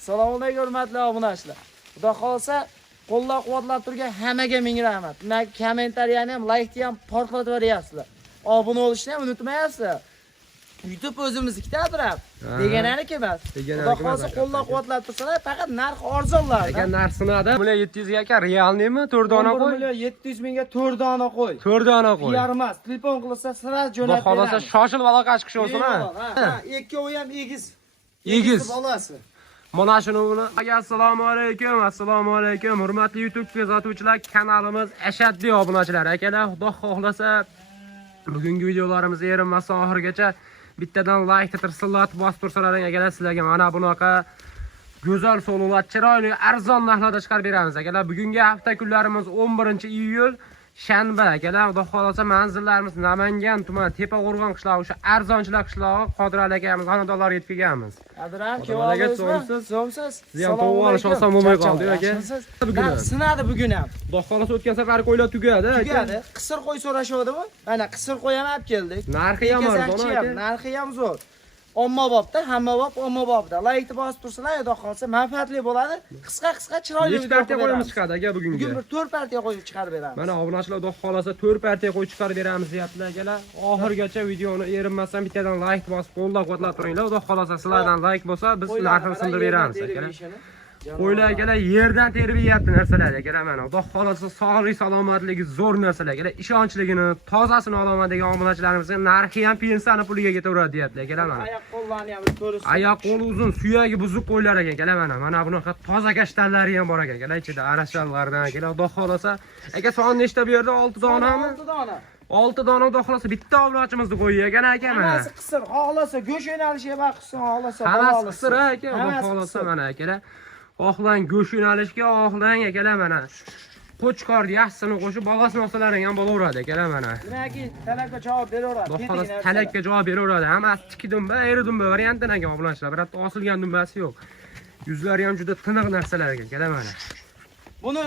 Assalomu alaykum hurmatli obunachilar. Xudo xolsa qo'llab-quvvatlab turgan hammaga ming rahmat. Kommentariyani ham, like-ni ham portlatib beryapsizlar. Obuna bo'lishni ham unutmayapsizlar. YouTube o'zimiznikida turib, degananiki emas. Xudo xolsa qo'llab-quvvatlab tursalar, faqat narx arzonlar. Lekin narxinada 700 ga ekan, realniymi? 4 dona qo'y. 700 mingga 4 dona qo'y. 4 dona qo'y. Yarmas, telefon qilsa sira jo'natib beramiz. Xohlasa shoshil valoqa chiqish olsin, ha. Ikkovi ham egiz. Egiz bolasi. Mana shuni buni. Assalomu alaykum, hurmatli YouTube kuzatuvchilar, kanalimiz ashaddiy obunachilar. Akalar, Xudo xohlasa bugungi videolarimizni erinmasdan oxirigacha bittadan like tirsillatib bosib tursalaring akalar, sizlarga mana bunaqa go'zal solulat, chiroyli, arzon narxlarda chiqarib beramiz akalar. Bugungi hafta kunlarimiz 11-iyul shanba akalar. Xudo xolasa manzillarimiz Namangan tumani Tepaqo'rg'on qishlog'i, o'sha arzonchilar qishlog'i, Qodir akamiz xonadonlariga yetib kelganmiz. Qadiram, keldingizmi? Zo'msiz. Ziyam to'g'ri olsam bo'lmay qoldi aka. Bugun sinadi bugun ham. Xudo xolasa o'tgan safar qo'ylar tugadi aka. Tugadi. Qisir qo'y so'rashavdimi? Mana qisir qo'y ham olib keldik. Narxi ham arzon aka. Narxi ham zo'r. Ommabopda, hammabop ommabopda. Like bosib tursalar, xudo xolsa manfaatli bo'ladi. Qisqa chiroyli video partiya qo'yimiz chiqadi aka bugunga. Bugun bir 4 partiya qo'yib chiqarib beramiz. Mana obunachilar xudo xolasa 4 partiya qo'yib chiqarib beramiz deyaptilar akalar. Oxirgacha videoni erinmasdan bittadan like bosib qo'llab-quvvatlab turinglar. Xudo xolasa sizlardan like bo'lsa, biz narxini sindirib beramiz akalar. Qo'ylar akalar yerdan terib yeyapti narsalar akalar. Mana xudo xolasa sog'lik, salomatligi zo'r narsalar akalar. Ishonchligini, tozasini olaman degan obunachilarimizga narxi ham pensiyani puliga ketaveradi deyaptilar akalar. Mana oyoq qo'llarni ham ko'rasiz. Oyoq qo'li uzun, suyagi buzuq qo'ylar ekan akalar. Mana bunaqa toza kashtanlari ham bor ekan akalar. Ichida arashallardan akalar. Xudo xolasa aka son nechta bu yerda? 6 donami? 6 dona. 6 dona xudo xolasa bitta obunachimizni qo'ygan ekan aka mana. Hammasi qisir, xohlasa go'sht yo'nalishiga baqsin, xohlasa hammasi qisir aka. Xudo xolasa mana akalar. Xohlang go'sht yo'nalishga, xohlang akalar mana. Qo'chqorni yaxshisini qo'shib bolasini olsalaring ham bo'laveradi akalar mana. Demakki, talabga javob beraveradi. Xudo xolasa talabga javob beraveradi. Hammasi tikki dumba, ayri dumba variantidan ekan obunachilar. Biroq osilgan dumbasi yo'q. Yuzlari ham juda tiniq narsalar ekan akalar mana. Buni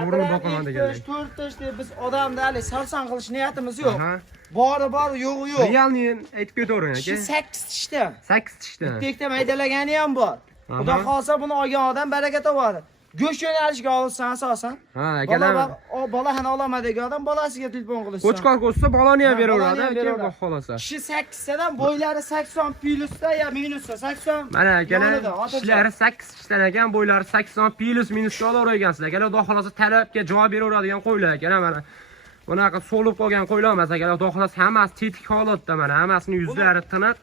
zo'rini boqaman deganlar. 4 tashda biz odamni hali sarson qilish niyatimiz yo'q. Bor, yo'g'i yo'q. Realni aytib ketavering aka. 8 tishda. 8 tishda. Bitta maydalagani ham bor. Xudo xolsa buni olgan odam baraka topadi. Go'sht yo'nalishiga olsan asosan. Ha, akalar. Bola hana olaman degan odam bolasiga telefon qilsa. Qo'chqor ko'rsa bolani ham beraveradi aka, xudo xolasa. Kishi 8 tadan bo'ylari 80 plyusda ya minusda 80. Mana akalar, ishlari 8 ishdan ekan, bo'ylari 80 plus minusga olaverar ekansizlar. Akalar, xudo xolasa talabga javob beraveradigan qo'ylar akalar mana. Bunaqa so'lib qolgan qo'ylar emas akalar, xudo xolasa hammasi tetik holatda mana, hammasini yuzlari tiniq.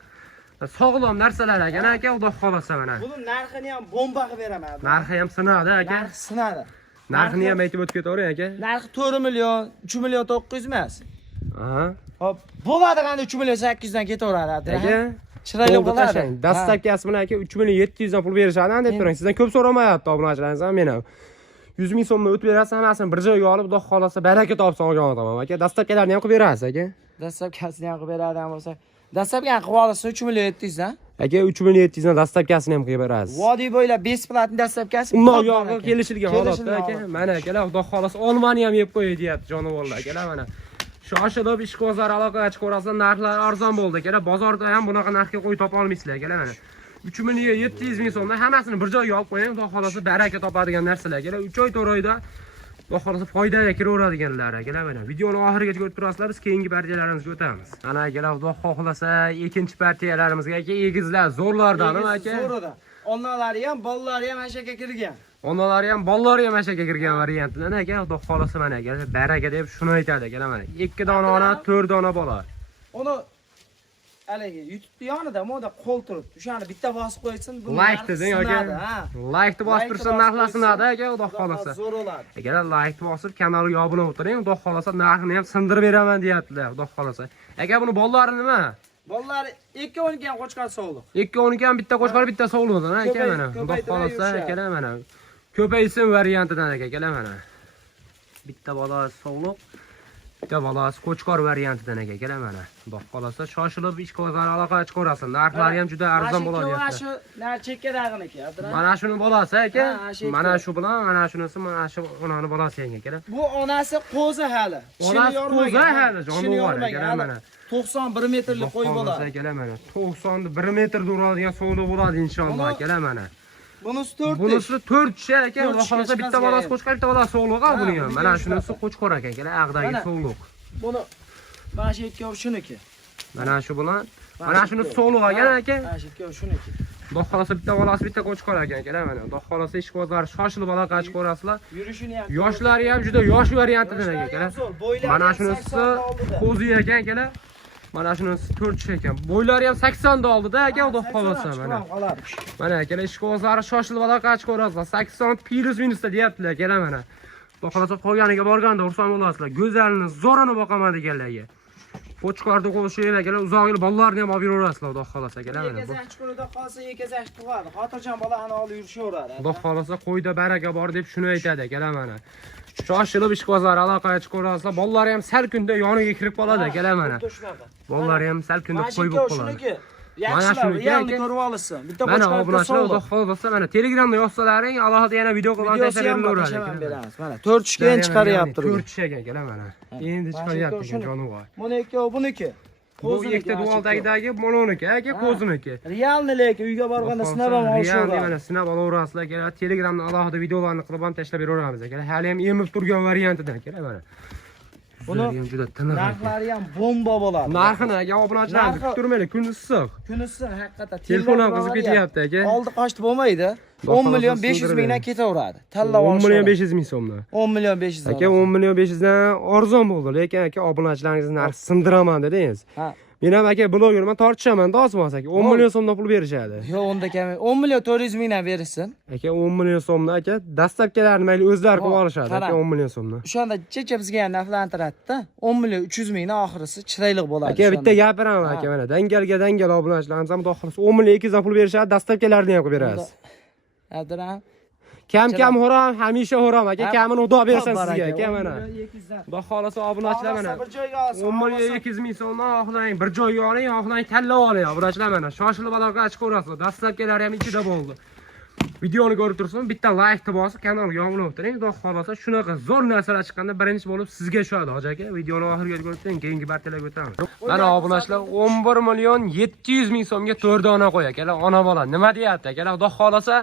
Sog'lom narsalar ekan aka, xudo xolasa mana. Buni narxini ham bomba qilib beraman. Narxi ham sinadi aka. Narxi sinadi. Narxini ham aytib o'tib ketavering aka. Narxi 4 million, 3 million 900 emas. Aha. Hop, bo'ladigan 3 million 800 dan ketaveradi. Aka, chiroyli bo'ladi. Dastlabkasi bilan aka 3 million 700 dan pul berishadi deb turing. Sizdan ko'p so'ramayapti obunachilaringiz ham men ham. 100 ming so'mni o'tib berasiz, hammasini bir joyga olib, xudo xolasa baraka topsin olgan odam aka. Dastlabkalarni ham qilib berasiz aka. Dastlabkasini ham qilib beradigan bo'lsa, dastlabki qilib olsa 3 million 700 dan. Aka 3 million 700 dan dastlabkasini ham qilib berasiz. Vodiy bo'ylab besplatni dastlabkasi. Undan yo'g'i kelishilgan holatda aka. Mana akalar, xudo xolasa olmani ham yeb qo'yay deyapti jonivorlar akalar mana. Shoshilib ishqibozlar aloqaga chiqaverasizlar, narxlar arzon bo'ldi akalar. Bozorda ham bunaqa narxga qo'y topa olmaysizlar akalar mana. 3 million 700 ming so'mdan hammasini bir joyga olib qo'ying, xudo xolasa baraka topadigan narsalar akalar. 3 oy 4 oyda xudo xolasa foydaga kiraveradiganlar akalar mana. Videoni oxirigacha ko'rib turasizlar, biz keyingi partiyalarimizga o'tamiz. Ana akalar, xudo xolasa ikkinchi partiyalarimizga aka egizlar zo'rlardan aka. Zo'rida. Onalari ham, bolalari ham ashaka kirgan. Onalari ham, bolalari ham ashaka kirgan variantdan aka, xudo xolasa mana aka, baraka deb shuni aytadi akalar mana. 2 dona ona, 4 dona bola. Uni haligi YouTube'da yonida moda qo'l turib, o'shani bitta bosib qo'ysin, buni like deng aka. Like deb bosib tursa narxlasinadi aka, xudo xolasa. Zo'r bo'ladi. Agar like bosib kanalga obuna bo'ling, xudo xolasa narxini ham sindirib beraman deyaptilar, xudo xolasa. Aka buni bolalari nima? Bolalari 2-12 ham qo'chqor sog'liq. 2-12 ham bitta qo'chqor, bitta sog'liqdan aka mana. Xudo xolasa akalar mana. Ko'paysin variantidan akalar mana. Bitta bola sog'liq, bitta bolasi qo'chqor variantidan akalar mana. Xudo xolasa shoshilib ishqibozlar aloqaga chiqaverasiz. Narxlari ham juda arzon bo'ladi. Mana shu chekkadag'iniki. Mana shuni bolasi aka. Mana shu bilan, mana shunisi, mana shu onani bolasi akalar. Bu onasi qo'zi hali. Onasi qo'zi hali, jonivor akalar mana. 91 metrlik qo'y bo'ladi. Akalar mana 91 metr duradigan sovli bo'ladi inshaalloh akalar mana. Bunisi 4 Bunisi 4 kishi aka. To'rt Xudo kishi xolasa bitta chiqmasa bolasi qo'chqor, bitta bolasi so'g'liq Ha, buni ham. buni Mana ham shunisi chiqadi. qo'chqor ekan, ag'dagi Mana. so'g'liq. Buni mana shu ikkovi shuniki. Mana shu bilan mana shuni so'g'liq ekan aka. Mana shu ikkovi shuniki. Xudo xolasa bitta bolasi bitta qo'chqor ekan aka. Mana Xudo xolasa ishqibozlar shoshilib aloqa qilib ko'rasizlar. Yurishini ham. Yoshlari ham juda yosh variantidan ekan. Mana shunisi qo'zi ekan akalar. Mana shunisi 4 kishi ekan. Bo'ylari ham 80 da oldida aka, Xudo xolasa mana. Mana akalar ishqibozlari shoshilib aloqa qilib ko'rasizlar. 80 plus minusda deyaptilar akalar mana. Xudo xolasa qolganiga borganda xursand bo'lasizlar. Go'zalini, zo'rini boqaman deganlarga. Qo'chqorni qo'shib akalar, uzoq yil bolalarni ham olib yuraverasizlar, Xudo xolasa akalar mana. Yekazach qo'lida qolsa yekazach tug'adi. Xotirjam bola ana olib yurishaveradi. Xudo xolasa qo'yda baraka bor deb shuni aytadi akalar mana. Shoshilib ishqibozlar aloqaga chiqib ko'rasizlar. Bolalari ham sal kunda yoniga kirib qoladi akalar mana. Bolalari ham sal kunda qo'y bo'lib qoladi. Yaxshilar, realni ko'rib olsin. Bitta Mana qo'chqor obunachilar Xudo xolasa mana Telegramda yozsalaring, alohida yana video qilib beramiz. tashlaveramiz. Mana 4 kishi keyin chiqaryapti. 4 kishi akalar mana. Endi chiqaryapti ekan jonivor. Buni ikkovi buniki. Bu ikkita dualdagi mononiki, aka ko'ziniki. Realni lekin uyga borganda sinab ham Realni olishaveradi. mana sinab olaverasizlar akalar. Telegramda alohida videolarni qilib ham tashlab beraveramiz akalar. Hali ham emib turgan variantidan akalar mana. Buni ham juda tiniq. Narxlari ham bomba bo'ladi. Narxini aka obunachilar kuttirmaylik, kun issiq. Kun issiq haqiqatan. Telefon ham qizib ketyapti aka. Oldi qochdi bo'lmaydi. 10 million 500 mingdan ketaveradi. Tanlab 10 olish. million 500 ming so'mdan. 10 million 500 Aka 10 million 500 dan arzon bo'ldi, lekin aka obunachilaringizni narxi sindiraman dedingiz. Ha. Men ham aka blogerman, tortishaman-da osmos aka. 10 million so'mdan pul berishadi. Yo'q, unda kam. 10 million 400 mingdan berishsin. Aka 10 million so'mdan aka dastlabkilarni mayli o'zlari qilib olishadi aka 10 million so'mdan. O'shanda checha bizga ham naflantiradi-da. 10 million 300 mingdan oxirisi chiroyli bo'ladi. Aka bitta gapiraman aka mana dangal obunachilarimiz ham xudo 10 million 200 dan pul berishadi, dastlabkilarni ham qilib berasiz. Abduram. Kam ho'ram, hamisha ho'ram aka. Kamini xudo bersin sizga aka mana. 200 dan. Xudo xolasa obunachilar mana. Bir joyga olsin. 10 million 200 ming so'mdan xohlang bir joyga oling, xohlang tanlab oling. Obunachilar mana shoshilib aloqaga chiqaverasizlar. Dastlabkilari ham ichida bo'ldi. Videoni ko'rib turibsizmi? Bitta like bosib, kanalga obuna bo'ling. Xudo xolasa shunaqa zo'r narsalar chiqqanda birinchi bo'lib sizga tushadi, hoji aka. Videoni oxiriga ko'rib turing, keyingi partiyalarga o'tamiz. Mana obunachilar 11 million 700 ming so'mga 4 dona qo'y akalar, ona bola. Nima deyapti akalar? Xudo xolasa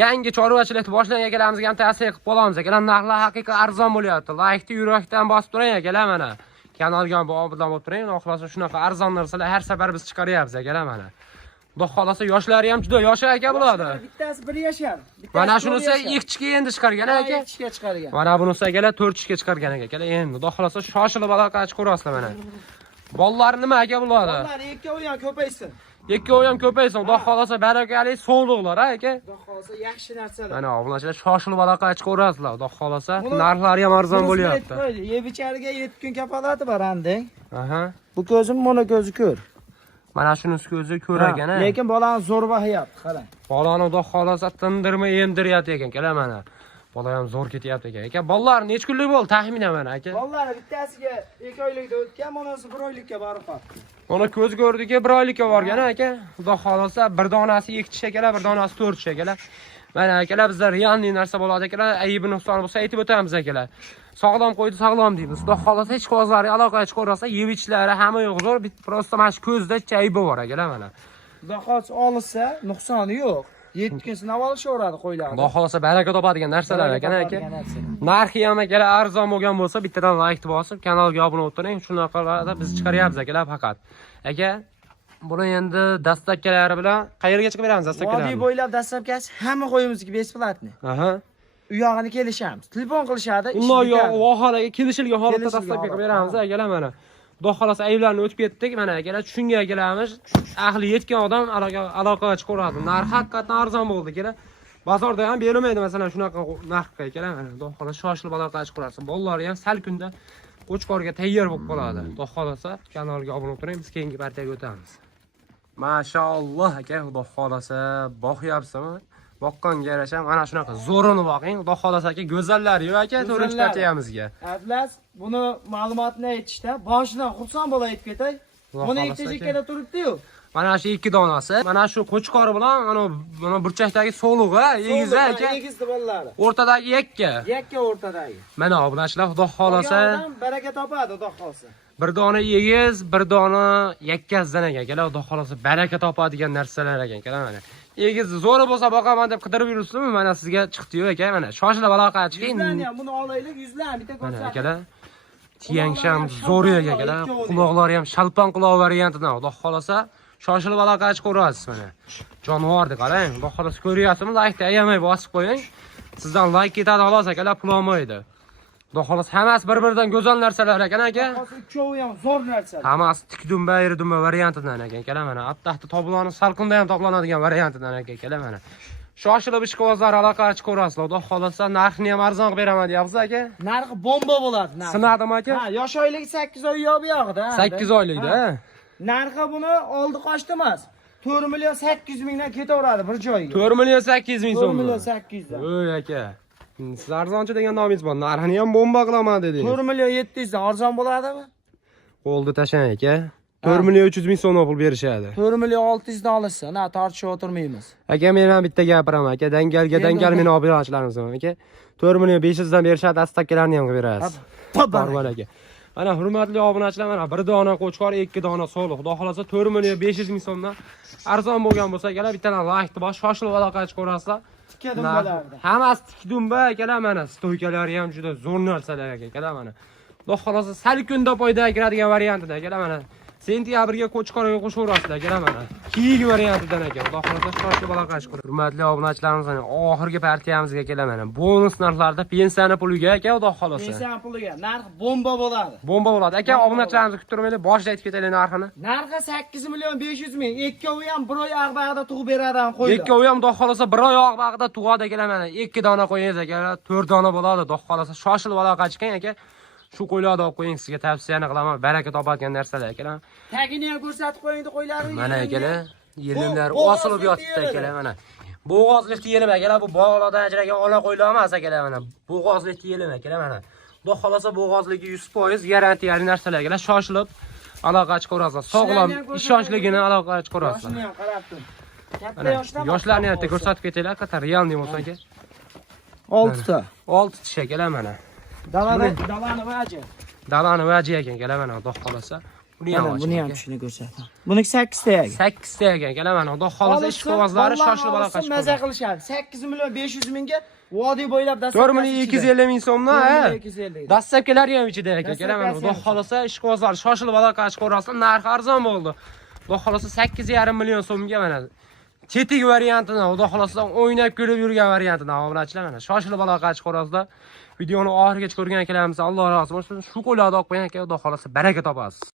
yangi chorvachilikni boshlagan akalarimizga ham tavsiya qilib qolamiz akalar. Narxlar haqiqiy arzon bo'lyapti. Like-ni yurakdan bosib turing akalar mana. Kanalga ham obuna bo'lib turing. Xohlasa shunaqa arzon narsalar har safar biz chiqaryapmiz akalar mana. Xudo xolasa yoshlari ham juda yosh aka bo'ladi. Bittasi 1 yashar. Mana shunisi 2 kichikka endi chiqargan aka. 2 kichikka chiqargan. Mana bunisi akalar 4 kichikka chiqargan akalar. Endi xudo xolasa shoshilib aloqaga chiqaverasizlar mana. Bolalar nima aka bo'ladi? Bolalar ikkovi ham ko'paysin. Ikkovi ham ko'paysin. Xudo xolasa barakali sog'liqlar aka. Xudo xolasa yaxshi narsalar. Mana obunachilar shoshilib aloqaga chiqaverasizlar. Xudo xolasa narxlari ham arzon bo'lyapti. Yeb ichariga 7 kun kafolati bor anding. Aha. Bu ko'zim mono ko'zi ko'r. Mana shunisi ko'zi ko'r ekan a. Lekin bolani zo'r bahyapti, qarang. Bolani xudo xolasa tindirmay emdiryapti ekan, kelar mana. Bola ham zo'r ketyapti ekan. Aka, bolalar necha kunlik bo'ldi taxminan mana aka? Bolalar bittasiga 2 oylikda o'tgan, monasi 1 oylikka borib qoldi. Mana ko'z ko'rdiki 1 oylikka borgan aka. Xudo xolasa bir donasi 2 tish akalar, bir donasi 4 tish akalar. Mana akalar bizda realni narsa bo'ladi akalar. Aybi nuqsoni bo'lsa aytib o'tamiz akalar. Sog'lom qo'ydi, sog'lom deymiz. Xudo xolasa hech qozlari aloqaga chiqarsa, yeb ichlari hamma yo'q zo'r, prosta mana shu ko'zda aybi bor akalar mana. Xudo xolasa olsa, nuqsoni yo'q. 7 kun sinab olishaveradi qo'ylarni. Xudo xolasa baraka topadigan narsalar ekan aka. Narxi ham akalar arzon bo'lgan bo'lsa, bittadan like bosib, kanalga obuna bo'ling. Shunaqalarda biz chiqaryapmiz akalar faqat. Aka, buni endi dastlabkilari bilan qayerga chiqib beramiz dastlabkilari? Vodiy bo'ylab dastlabkasi hamma qo'yimizniki besplatni. Aha. U yog'ini kelishamiz. Telefon qilishadi. Undan yo'q, vohalaga kelishilgan holatda dastlabki qilib beramiz akalar mana. Xudo xolasa ayblarni o'tib ketdik mana akalar. Shunga akalarimiz ahli yetgan odam aloqaga chiqaradi. Narx haqiqatan arzon bo'ldi akalar. Bozorda ham berilmaydi masalan shunaqa narxga akalar mana. Xudo xolasa shoshilib aloqaga chiqarasiz. Bolalari ham sal kunda qo'chqorga tayyor bo'lib qoladi. Xudo xolasa kanalga obuna bo'ling, biz keyingi partiyaga o'tamiz. Mashaalloh aka, xudo xolasa boqyapsizmi? Boqqanga yarasha mana shunaqa zo'rini boqing. Xudo xolasa aka go'zallari-yu aka, 4-partiyamizga. Atlas, buni ma'lumotni aytishda boshidan xursand bo'lib aytib ketay. Buni ikkita turibdi-yu. Mana shu 2 donasi, mana shu qo'chqor bilan mana burchakdagi so'lug'i, egizi aka. Egizdi bolalari. O'rtadagi yakka. Yakka o'rtadagi. Mana obunachilar xudo xolasa baraka topadi, xudo xolasa. bir dona egiz, bir dona yakkasidan ekan. Xudo xolasa baraka topadigan narsalar ekan. Mana Egiz zo'ri bo'lsa boqaman deb qidirib yuribsizmi? Mana sizga chiqdi-yu aka, mana. Shoshilib aloqa chiqing. Yuzlarni ham buni olaylik, yuzlarni bitta Mana ko'rsat. akalar. Tiyansham zo'r akalar. Quloqlari ham shalpon quloq variantidan. Xudo xolasa shoshilib aloqa chiqaverasiz mana. Jonivorni qarang. Xudo xolasa ko'ryapsizmi? Like ayamay bosib qo'ying. Sizdan like ketadi xolos akalar, pul olmaydi. Xudo xolasa hammasi bir-biridan go'zal narsalar ekan aka. Ikkovi ham zo'r narsalar. Hammasi tikdumba, iridumba variantidan akalar mana. Attahti toblani salqinda ham toplanadigan variantidan akalar mana. Shoshilib ishqibozlar aloqa chiqaverasiz. Xudo xolasa narxini ham arzon beraman deyapsiz aka. Narxi bomba bo'ladi, narxi. Sinadim aka. Ha, yosh oylik 8 oy yo'q bu yoqda. 8 oylikda. Narxi buni oldi qochdi emas. 4 million 800 mingdan ketaveradi bir joyga. 4 million 800 ming 4 so'm. million 800 dan. Voy aka. Siz arzonchi degan nomingiz bor. Narxini ham bomba qilaman dedingiz. 4 million 700 dan arzon bo'ladimi? Qo'lda tashlang aka. 4 million 300 ming so'm pul berishadi. 4 million 600 dan olsa, na tortishib o'tirmaymiz. Aka men ham bitta gapiraman aka. Dangal meni obilachilarimiz bor aka. 4 million 500 dan berishadi, astaklarni ham qilib berasiz. Barvan aka. Mana hurmatli obunachilar, mana bir dona qo'chqor, 2 dona soliq. Xudo xolasa 4 million 500 ming so'mdan arzon bo'lgan bo'lsa, akalar bittadan like bor, shoshilib aloqa chiqaverasizlar. Tikadum bo'lardi. Hammasi tikdumba akalar, mana stoykalari ham juda zo'r narsalar akalar mana. Xudo xolasa sal kunda foyda kiradigan variantida akalar mana. Sentyabrga qo'chqorga qo'shaverasizlar akalar mana. Keyingi variantidan aka. Xudo xolasa shoshilib aloqa chiqaring. Hurmatli obunachilarimiz, oxirgi partiyamizga kelamana. Bonus narxlarda pensiyani puliga aka, Xudo xolasa. Pensiya puliga narx bomba bo'ladi. Bomba bo'ladi. Aka, obunachilarimizni kutib turmaylik, boshida aytib ketaylik narxini. Narxi 8 million 500 ming. Ikkovi ham bir oy ag'bag'ida tug'ib beradigan qo'ylar. Ikkovi ham Xudo xolasa bir oy og'bag'ida tug'adi akalar mana. 2 dona qo'yingiz akalar, 4 dona bo'ladi. Xudo xolasa shoshilib aloqa chiqing aka. Shu qo'ylarni olib qo'ying, sizga tavsiyani qilaman. Baraka topadigan narsalar akalar. Tagini ham ko'rsatib qo'ying qo'ylarni. Mana akalar, yelimlar osilib yotibdi akalar mana. Bo'g'ozlikda yelim akalar, bu bog'lardan ajragan ola qo'ylar emas akalar mana. Bo'g'ozlikda yelim akalar mana. Xudo xolasa bo'g'ozligi 100% garantiyali narsalar akalar. Shoshilib aloqa chiqaverasizlar. Sog'lom, ishonchligini aloqa chiqaverasizlar. Yoshni ham qarab tur. Katta yoshlar. Yoshlarni ham ko'rsatib ketaylik aka, realniy bo'lsa aka. 6 ta. 6 tish akalar mana. Dalani vaji. Dalani vaji ekan akalar mana, Xudo xolasa. Buni ham shuni ko'rsataman. Buniki 8 ta ekan. 8 ta ekan akalar mana. Xudo xolasa ish qog'ozlari shoshilib aloqa chiqadi. Maza qilishadi. 8 million 500 mingga vodiy bo'ylab dastlab 4 million 250 ming so'mdan, ha. 250. Dastlabkilar ham ichida ekan akalar mana. Xudo xolasa ish qog'ozlari shoshilib aloqa chiqaverasizlar. Narxi arzon bo'ldi. Xudo xolasa 8,5 million so'mga mana. Tetik variantidan, Xudo xolasa o'ynab kulib yurgan variantidan obunachilar mana. Shoshilib aloqa chiqaverasizlar. Videoni oxirigacha ko'rgan akalarimiz Alloh rozi bo'lsin. Shu qo'llarni olib qo'ying aka, Xudo xolasa baraka topasiz.